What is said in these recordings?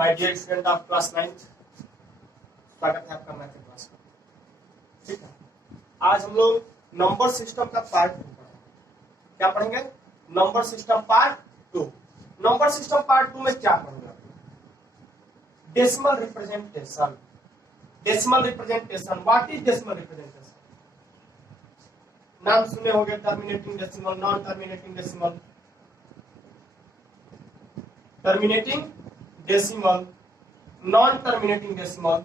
My dear student of class 9, स्वागत है आपका मैथ क्लास में। ठीक है, आज हम लोग नंबर सिस्टम का पार्ट 2 पढ़ेंगे। क्या पढ़ेंगे? Number system part 2। Number system part 2 में क्या पढ़ेंगे? Decimal representation. Decimal representation, what is decimal representation? नाम सुने होंगे, terminating decimal, non terminating decimal, terminating decimal, non terminating decimal.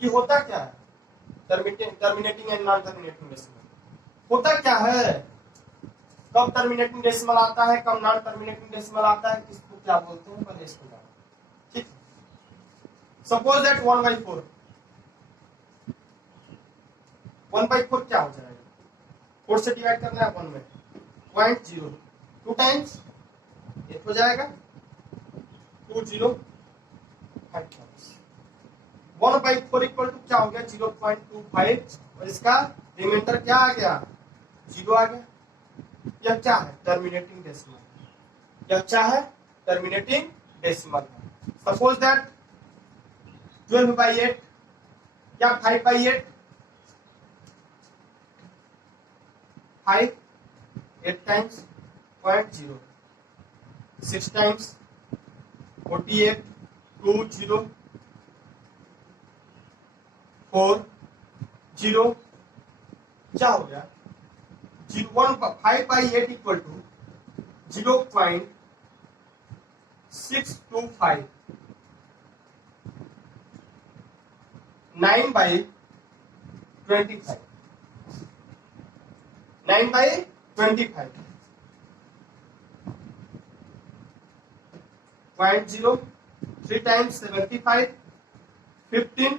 ये होता क्या है? Terminating and non terminating decimal होता क्या है? कब टर्मिनेटिंग डेसिमल आता है, कब नॉन टर्मिनेटिंग डेसिमल आता है, किसको क्या बोलते हैं, पहले इसको जानो। ठीक, सपोज दैट 1/4 1/4 क्या हो जाएगा? 4 से डिवाइड करना है 1 में, 0.0 2 टाइम्स 8 हो जाएगा, 205 टाइम्स 1/4 इक्वल टू क्या हो गया? 0.25, और इसका रिमाइंडर क्या आ गया? 0 आ गया। यह क्या है? Terminating decimal. यह क्या है? Terminating decimal. सपोज दैट 12/8 या 5/8, 5 8 टाइम्स 0.0, 6 टाइम्स 48, 20 4 0, क्या हो गया? 5/8 इक्वल टू 0.625, 9/25, 9/25 0.0, 3 टाइम्स 75, 15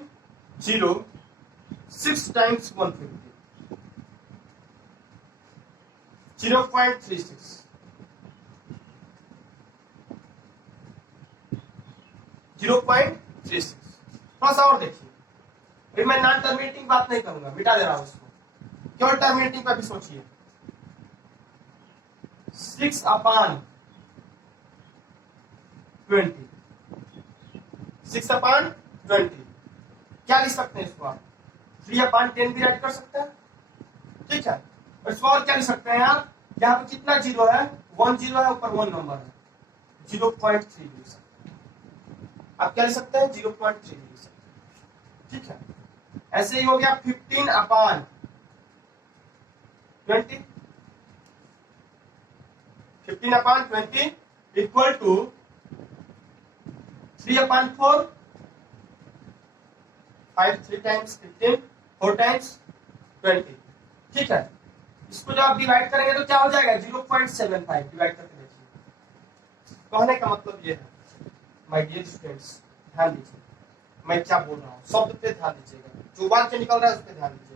0, 6 टाइम्स 150, 0.36, 0.36। थोड़ा सा और देखिए, फिर मैं नॉन टर्मिनेटिंग बात नहीं करूंगा, मिटा दे रहा हूं उसको, केवल टर्मिनेटिंग का भी सोचिए। 6/20, 6/20 क्या लिख सकते हैं इसको? आप 3/10 भी राइट कर सकते हैं। ठीक है, और इसको और क्या लिख सकते हैं आप? यहाँ पे कितना जीरो है? 1 जीरो है, ऊपर 1 नंबर है, 0.3 लिख सकते हैं। आप क्या लिख सकते हैं? 0.3 लिख सकते हैं। ठीक है, ऐसे ही हो गया 15/20, 15/20 इक्वल टू 3/4, 5 3 टाइम्स 15, 4 टाइम्स 20। ठीक है, इसको जब आप डिवाइड करेंगे तो क्या हो जाएगा? 0.75 डिवाइड करके देखिए। कहने का मतलब ये है, माय डियर स्टूडेंट्स, ध्यान दीजिए मैं क्या बोल रहा हूँ, शब्द पे ध्यान दीजिएगा, जो बात से निकल रहा है उस पे ध्यान दीजिएगा।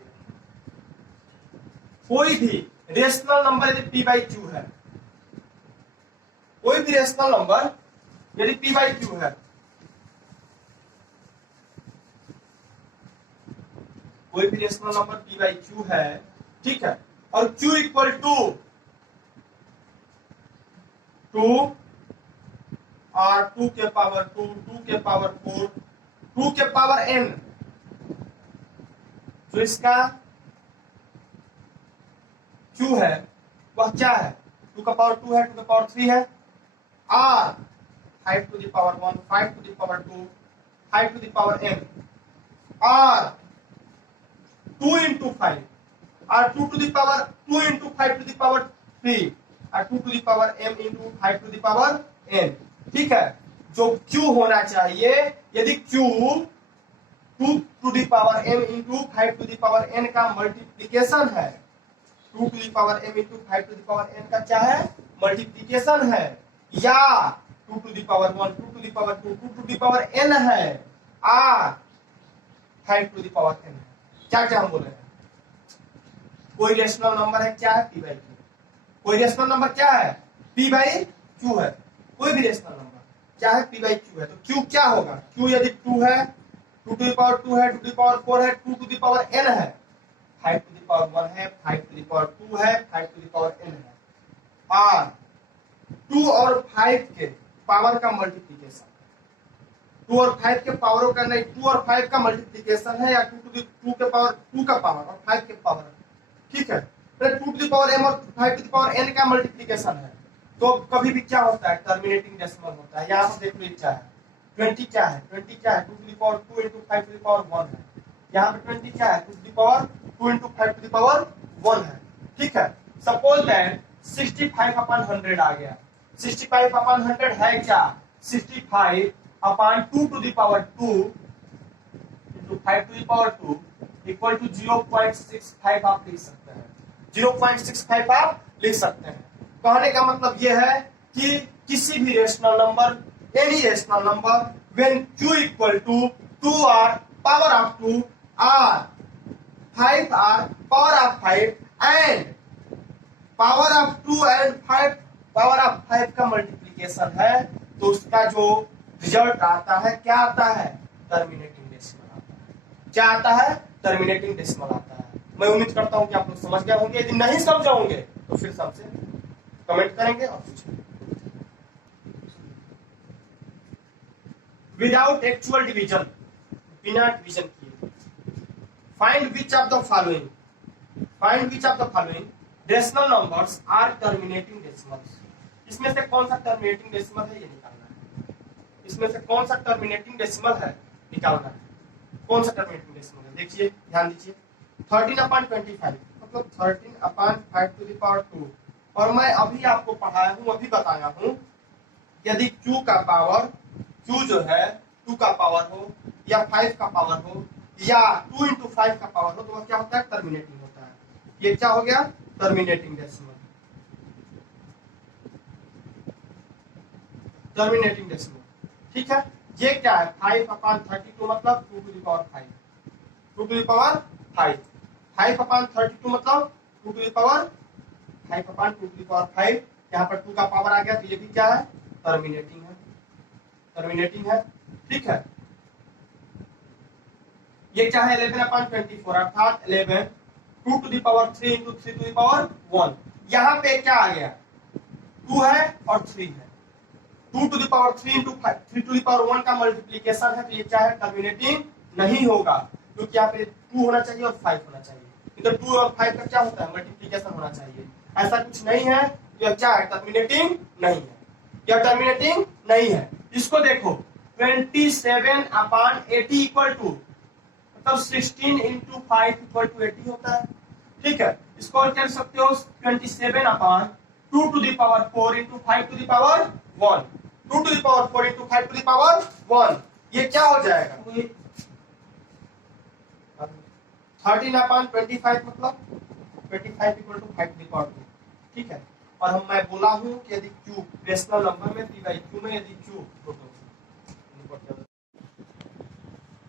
कोई भी रेशनल नंबर यदि p/q है, कोई भी रेशनल नंबर यदि p/q है, कोई भी रेशनल नंबर p/q है, ठीक है, और q इक्वल टू 2 और 2 के पावर 2, 2 के पावर 4, 2 के पावर n, जो इसका q है वह क्या है? 2 का पावर 2 है, 2 का पावर 3 है, और 5 to the power 1, 5 to the power 2, 5 to the power n, और 2 into 5, और 2 to the power 2 into 5 to the power 3, और 2 to the power m into 5 to the power n। ठीक है, जो q होना चाहिए, यदि q 2 to the power m into 5 to the power n का मल्टीप्लीकेशन है, 2 to the power m into 5 to the power n का क्या है? मल्टीप्लीकेशन है, या 2 to the power 1, 2 to the power 2, 2 to the power n है, और 5 to the power n है। क्या क्या हम बोल रहे हैं? कोई रेशनल नंबर है, क्या है? p/q। कोई रेशनल नंबर क्या है? p/q है। कोई भी रेशनल नंबर क्या है? p/q है। तो q क्या होगा? q यदि 2 है, 2 to the power 2 है, 2 to the power 4 है, 2 to the power n है, 5 to the power 1 है, 5 to the power 2 है, 5 to the power n है, 2 और 5 के पावरों का नहीं, 2 और 5 का मल्टीप्लीकेशन है या 2 के पावर 2 का पावर और 5 के पावर, ठीक है। 2 टू द पावर m और 5 टू द पावर n का मल्टीप्लीकेशन है, तो कभी भी क्या होता है, टर्मिनेटिंग डेसिमल होता है। यहाँ पर देख लो क्या है, 20 क्या है, 20 क्या है, 2 to the power 2 into 5 to the power 1 है। यहाँ पे 20 क्या है, 2 to the power 2 into 5 to the power 1 है, ठीक है। सपोज दैट 65 अपॉन 100 आ गया। 65 अपॉन 100 है क्या, 65 upon 2 to the power 2 into 5 to the power 2 equal to 0.65 आप लिख सकते हैं। 0.65 आप लिख सकते हैं। कहने का मतलब यह है कि किसी भी rational number, any rational number when q equal to 2r power of 2 r 5r power of 5 and power of 2 and 5 power of 5 का मल्टीप्लीकेशन है, तो उसका जो रिजल्ट आता है क्या आता है, टर्मिनेटिंग डेसिमल आता है। क्या आता है, टर्मिनेटिंग डेसिमल आता है। मैं उम्मीद करता हूं कि आप लोग समझ गए होंगे। यदि नहीं समझे होंगे तो फिर सबसे कमेंट करेंगे और पूछेंगे। विदाउट एक्चुअल डिवीजन, बिना डिवीजन किए, find which of the following rational numbers are terminating decimals. इसमें से कौन सा टर्मिनेटिंग डेसिमल है, ये निकालना है। इसमें से कौन सा टर्मिनेटिंग डेसिमल है, निकालना है। कौन सा टर्मिनेटिंग डेसिमल है, देखिए, ध्यान दीजिए। 13/25 मतलब 13/5 टू द पावर 2। और मैं अभी आपको पढ़ाया हूं, अभी बताया हूं, यदि q का पावर, q जो है 2 का पावर हो या 5 का पावर हो या 2 इंटू 5 का पावर हो, तो वह क्या होता है, टर्मिनेटिंग होता है। ये क्या हो गया, टर्मिनेटिंग डेसिमल। टर्मिनेटिंग डेसिमल, ठीक है। ये क्या है, 5/32 मतलब 2 to the power 5, 2 to the power 5। 5/32 मतलब 2 to the power 5/2 to the power 5। यहाँ पर 2 का पावर आ गया, तो ये भी क्या है, टर्मिनेटिंग है। टर्मिनेटिंग है, ठीक है। ये क्या है, 11/24 अर्थात 11 2 to the power 3 into 3 to the power 1। यहाँ पे क्या आ गया, 2 है और 3 है। 2 to the power 3 into 3 to the power 1 का मल्टीप्लीकेशन है, तो ये क्या है, टर्मिनेटिंग नहीं होगा, क्योंकि यहाँ पे 2 होना चाहिए और 5 होना चाहिए। इधर 2 और 5 का क्या होता है, मल्टीप्लीकेशन होना चाहिए। ऐसा कुछ नहीं है, यह क्या है, टर्मिनेटिंग नहीं है। यह टर्मिनेटिंग नहीं है। इसको देखो, 27/80 इक्वल टू, मतलब 16 इंटू 5 इक्वल टू 80 होता है, ठीक है। इसको और कर सकते हो 27/2 to the power 4 into 5 to the power 1। 2 to the power 4 into 5 to the power 1, ये क्या हो जाएगा, 13/25 मतलब 25 equal to 5 to the power 2, ठीक है। और मैं बोला हूं कि यदि q रेशनल नंबर में p/q में यदि q,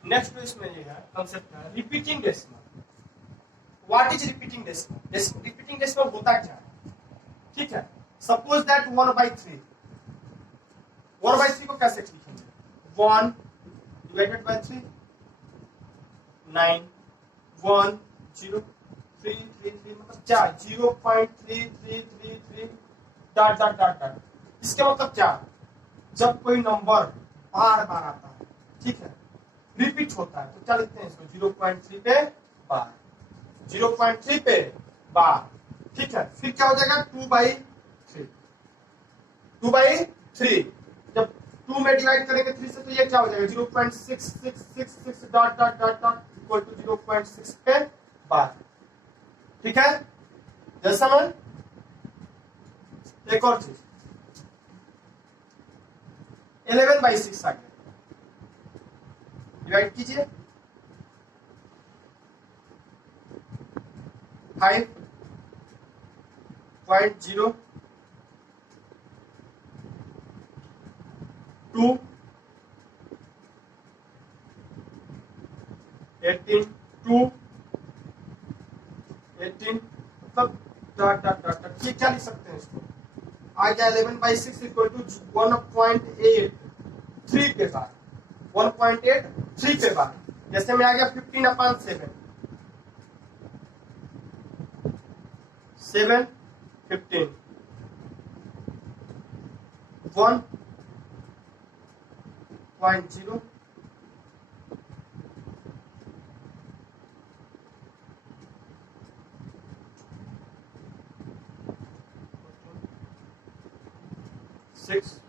नेक्स्ट इसमें ये है कांसेप्ट है repeating decimal. What is repeating decimal? Repeating decimal होता क्या है, ठीक है। सपोज दैट 1/3, 1/3 को कैसे लिखेंगे, 1 डिवाइडेड बाय 3, 9 1 0 3 3 3 मतलब 4, 0.3333 डॉट डॉट डॉट डॉट। इसके मतलब क्या, जब कोई नंबर बार बार आता है, ठीक है, रिपीट होता है, तो क्या लिखते हैं इसको, 0.3 पे बार, 0.3 पे बार, ठीक है। फिर क्या हो जाएगा, 2/3, 2/3। जब 2 में डिवाइड करेंगे 3 से, तो ये क्या हो जाएगा, 0.6666 dot dot dot dot equal to 0.6 पे बार, ठीक है। जैसा मैं एक और चीज 11/6 आ गया, डिवाइड कीजिए, 5.0 2 18 2 18 मतलब डॉट डॉट डॉट डॉट। ये क्या लिख सकते हैं, इसको आ गया 11/6 इक्वल टू 1.83 पे बार, 1.83 पे बार। जैसे में आ गया 15/7, 7 15 1.0 60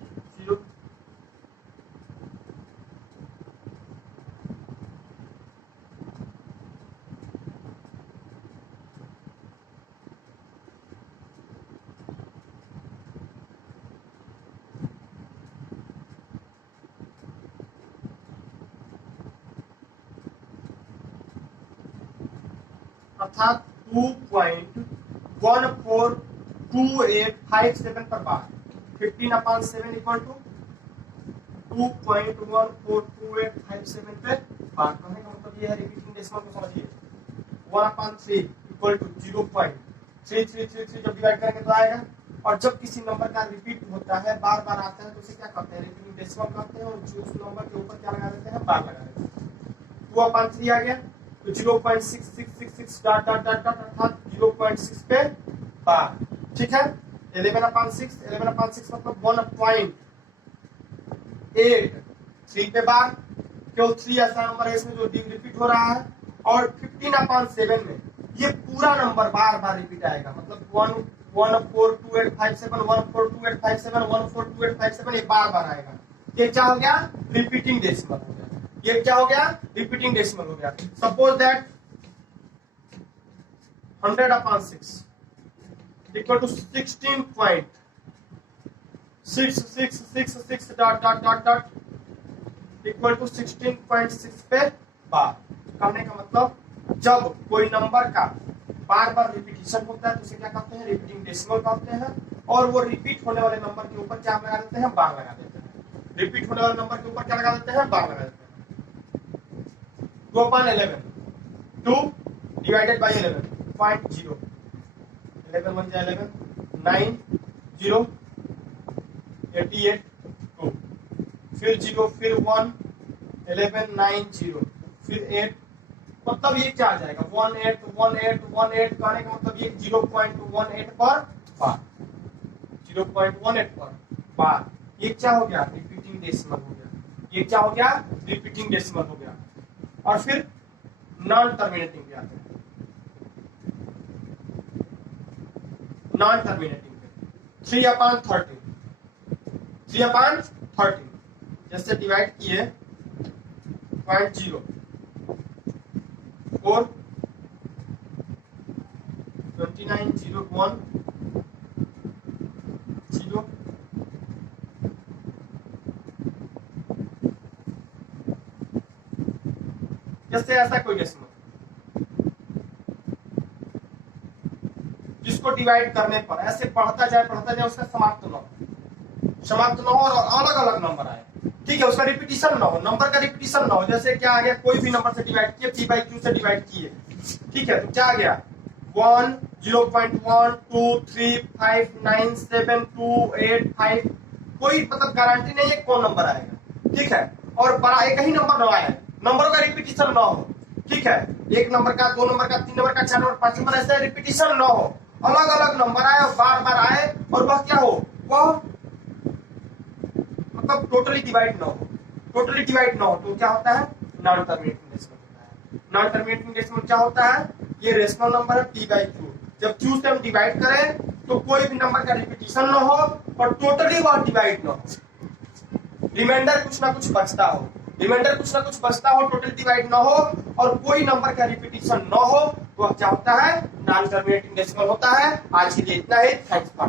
अर्थात 2.142857 पर बार 15/7 इक्वल टू 2.142857 पे बार। कहने का मतलब ये है, रिपीटिंग डेसिमल को समझिए, 1/3 इक्वल टू 0.3333 जब डिवाइड करेंगे तो आएगा। और जब किसी नंबर का रिपीट होता है, बार बार आता है, तो उसे क्या कहते हैं, रिपीटिंग डेसिमल कहते हैं। और जो उस नंबर के ऊपर क्या लगा देते हैं, बार लगा देते हैं। 2/3 आ गया तो 0.6666 डॉट डॉट डॉट डॉट अर्थात 0.6 पे बार। ठीक है, 11/6 मतलब 1.83 पे बार। केवल 3 ऐसा नंबर है इसमें जो रिपीट हो रहा है। और 15/7 में ये पूरा नंबर बार बार रिपीट आएगा, मतलब 14285 14285 14285 ये बार बार आएगा। ये क्या हो गया, रिपीटिंग डेसिमल हो गया। ये क्या हो गया, रिपीटिंग डेसिमल हो गया। Suppose that 100/6 equal to 16.6666 dot dot dot dot equal to 16.6 पे बार। कहने का मतलब जब कोई नंबर का बार बार रिपीटिशन होता है तो उसे क्या कहते हैं, रिपीटिंग डेसिमल कहते हैं। और वो रिपीट होने वाले नंबर के ऊपर क्या लगा देते हैं, बार लगा देते हैं। रिपीट होने वाले नंबर के ऊपर क्या लगा देते हैं, बार लगा देते हैं। 2/11 2 डिवाइडेड बाई 11 0.0 11 1 11 9 0 88 2 फिर 0 फिर 1 11 9 0 फिर 8 मतलब ये क्या आ जाएगा 1818 कहने का मतलब ये 0.18 पर बार 0.18 पर बार। ये क्या हो गया, रिपीटिंग डेसिमल हो गया। ये क्या हो गया, रिपीटिंग डेसिमल हो गया। और फिर नॉन टर्मिनेटिंग पे आते हैं। नॉन टर्मिनेटिंग पे 3/13 जैसे डिवाइड किए 0.0 4 2901 0 जैसे ऐसा कोई डेसिमल जिसको डिवाइड करने पर ऐसे बढ़ता जाए उसका समाप्त न हो और अलग अलग नंबर आए। ठीक है, उसका रिपीटिशन न हो, नंबर का रिपीटिशन न हो। जैसे क्या आ गया, कोई भी नंबर से डिवाइड किए, p/q से डिवाइड किए। ठीक है, तो क्या आ गया 1 0.1 2 3 5 9 7 2 8 5 कोई मतलब गारंटी नहीं है कौन नंबर आएगा। ठीक है, और बड़ा एक ही नंबर न आए, नंबरों का रिपीटिशन न हो। ठीक है, एक नंबर का, 2 नंबर का, 3 नंबर का, 4 नंबर, 5 नंबर, ऐसे रिपीटिशन न हो, अलग अलग नंबर आए और बार बार आए। और वह क्या हो, वह मतलब टोटली डिवाइड न हो। टोटली डिवाइड न हो तो क्या होता है, नॉन टर्मिनेटिंग डेसिमल होता है। नॉन टर्मिनेटिंग डेसिमल क्या होता है, ये रेशनल नंबर है p/q। जब q से हम डिवाइड करें तो कोई भी नंबर का रिपीटिशन न हो और टोटली वह डिवाइड न हो, रिमाइंडर कुछ ना कुछ बचता हो, टोटल डिवाइड न हो और कोई नंबर का रिपीटिशन न हो, तो क्या होता है, नॉन टर्मिनेटिंग डेसिमल होता है। आज के लिए इतना ही। Thanks for